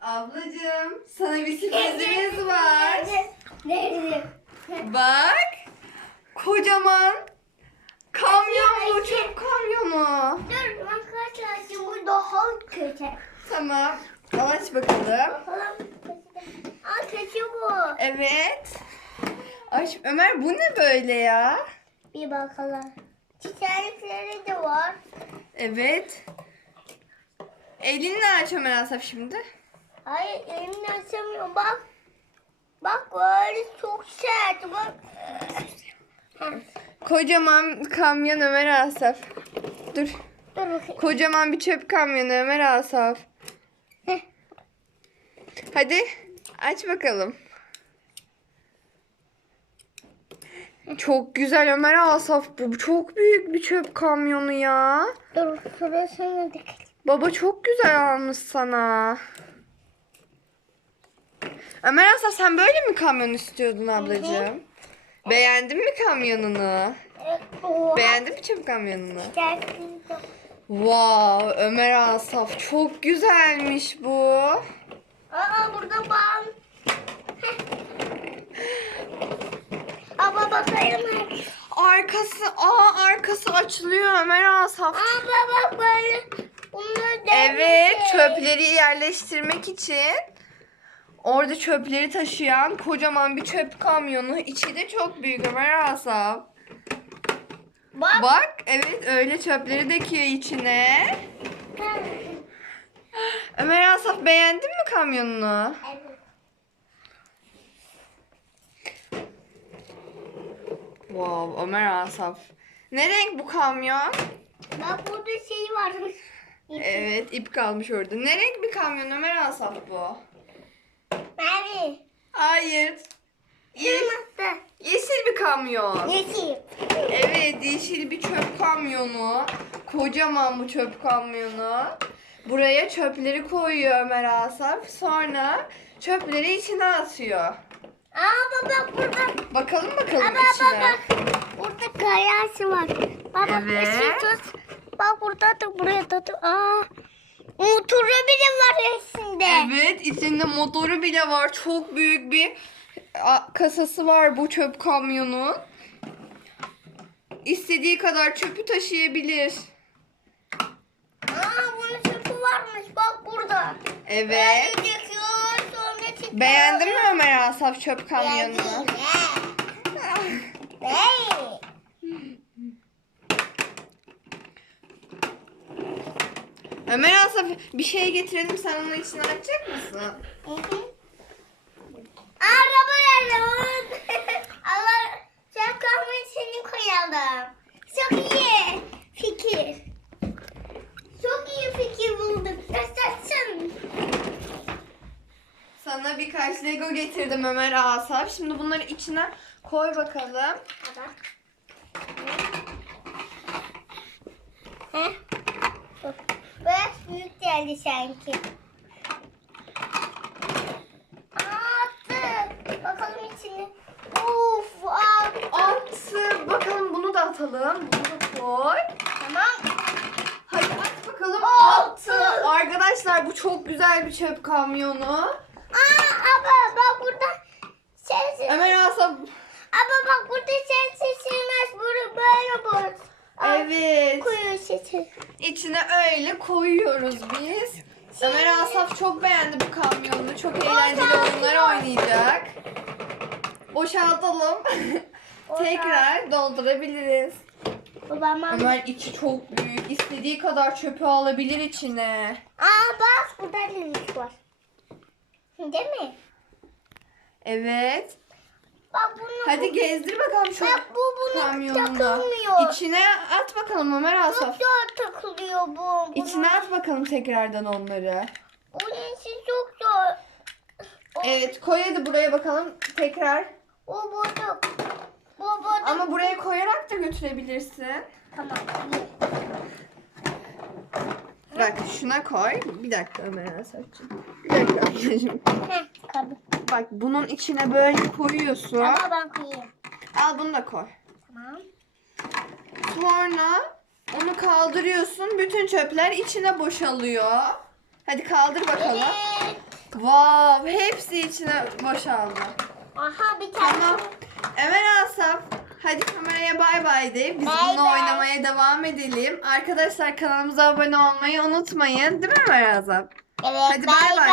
Ablacığım sana bir sürprizimiz var. Nerede? Bak. Kocaman kamyon bu çöp kamyonu. Dur arkadaşlar bu daha kötü. Tamam. Aç bakalım. Aa kötü bu. Evet. Aç Ömer bu ne böyle ya? Bir bakalım. Çiçekleri de var. Evet. Elinle aç Ömer Asaf şimdi. Hayır elimle açamıyorum bak. Bak böyle çok sert bak. Kocaman kamyon Ömer Asaf. Dur. Dur bakayım. Kocaman bir çöp kamyonu Ömer Asaf. Heh. Hadi aç bakalım. Çok güzel Ömer Asaf bu çok büyük bir çöp kamyonu ya. Dur şurasını dik. Baba çok güzel almış sana. Ömer Asaf sen böyle mi kamyon istiyordun ablacığım? Beğendin mi kamyonunu? Beğendin mi çöp kamyonunu? Wow Ömer Asaf çok güzelmiş bu. Aa burada bak. Aba bakayım. Arkası, aa arkası açılıyor Ömer Asaf. Aa bak böyle. Bunlar da Evet bir şey. çöpleri yerleştirmek için orada çöpleri taşıyan kocaman bir çöp kamyonu. İçi de çok büyük Ömer Asaf. Bak. Bak evet öyle çöpleri döküyor içine. Ömer Asaf beğendin mi kamyonunu? Evet. Wow Ömer Asaf. Ne renk bu kamyon? Bak burada şey varmış. Evet ip kalmış orada. Ne renk bir kamyon Ömer Asaf bu? Mavi. Hayır. Ye- Kırmızı. yeşil bir kamyon. Yeşil. Evet yeşil bir çöp kamyonu. Kocaman bu çöp kamyonu. Buraya çöpleri koyuyor Ömer Asaf. Sonra çöpleri içine atıyor. Aa baba burada. Bakalım bakalım Baba içine. baba. Burada kayası var. Baba Evet. ışığı tut. Bak burada da buraya da. da- Aa. Motoru bile var içinde. Evet içinde motoru bile var. Çok büyük bir kasası var bu çöp kamyonun. İstediği kadar çöpü taşıyabilir. Aa bunun çöpü varmış. Bak burada. Evet. Böyle döküyor sonra çıkıyor. Beğendin mi Ömer Asaf çöp kamyonunu? Beğendim. Hey. Ömer Asaf bir şey getirelim sen onun içine açacak mısın? Araba geldi. Allah sen kahve seni koyalım. Çok iyi fikir. Çok iyi fikir bulduk. Yaşasın. Sana birkaç Lego getirdim Ömer Asaf. Şimdi bunları içine koy bakalım. Baba. Heh. Biraz büyük geldi sanki. Attı. Bakalım içine. Uf, attı. Attı. Bakalım bunu da atalım. Bunu da koy. Tamam. Hadi at bakalım. Attı. Attı. Arkadaşlar bu çok güzel bir çöp kamyonu. Aa, ama bak burada ses. Ömer Asaf. Ama bak burada ses seçilmez. Burada böyle bu. Evet. Koyuyor sesi. İçine öyle koyuyoruz biz. Ömer Asaf çok beğendi bu kamyonu. Çok eğlenceli oyunlar oynayacak. Boşaltalım. Tekrar doldurabiliriz. Babama. Ömer içi çok büyük. İstediği kadar çöpü alabilir içine. Aa bak burada link var. Değil mi? Evet. Bak bunu. Hadi gezdir bakalım şu Bak bu buna kamyonunu. takılmıyor. İçine at bakalım Ömer Asaf. Çok takılıyor bu. Buna- İçine at bakalım tekrardan onları. Onun için çok zor. O, Evet koy hadi buraya bakalım tekrar. o burada. Bu burada. Ama buraya koyarak da götürebilirsin. Tamam. Bak şuna koy. Bir dakika Ömer Asaf'cığım. Bir dakika ablacığım. Heh, kabı. Bak bunun içine böyle koyuyorsun. Ama ben koyayım. Al bunu da koy. Tamam. Sonra onu kaldırıyorsun. Bütün çöpler içine boşalıyor. Hadi kaldır bakalım. Evet. Wow, hepsi içine boşaldı. Aha bir tane. Tamam. Ömer Asaf, hadi kameraya bay bay de. Biz Bay bununla bay. oynamaya devam edelim. Arkadaşlar kanalımıza abone olmayı unutmayın. Değil mi Ömer Asaf? Evet Hadi bay. bay.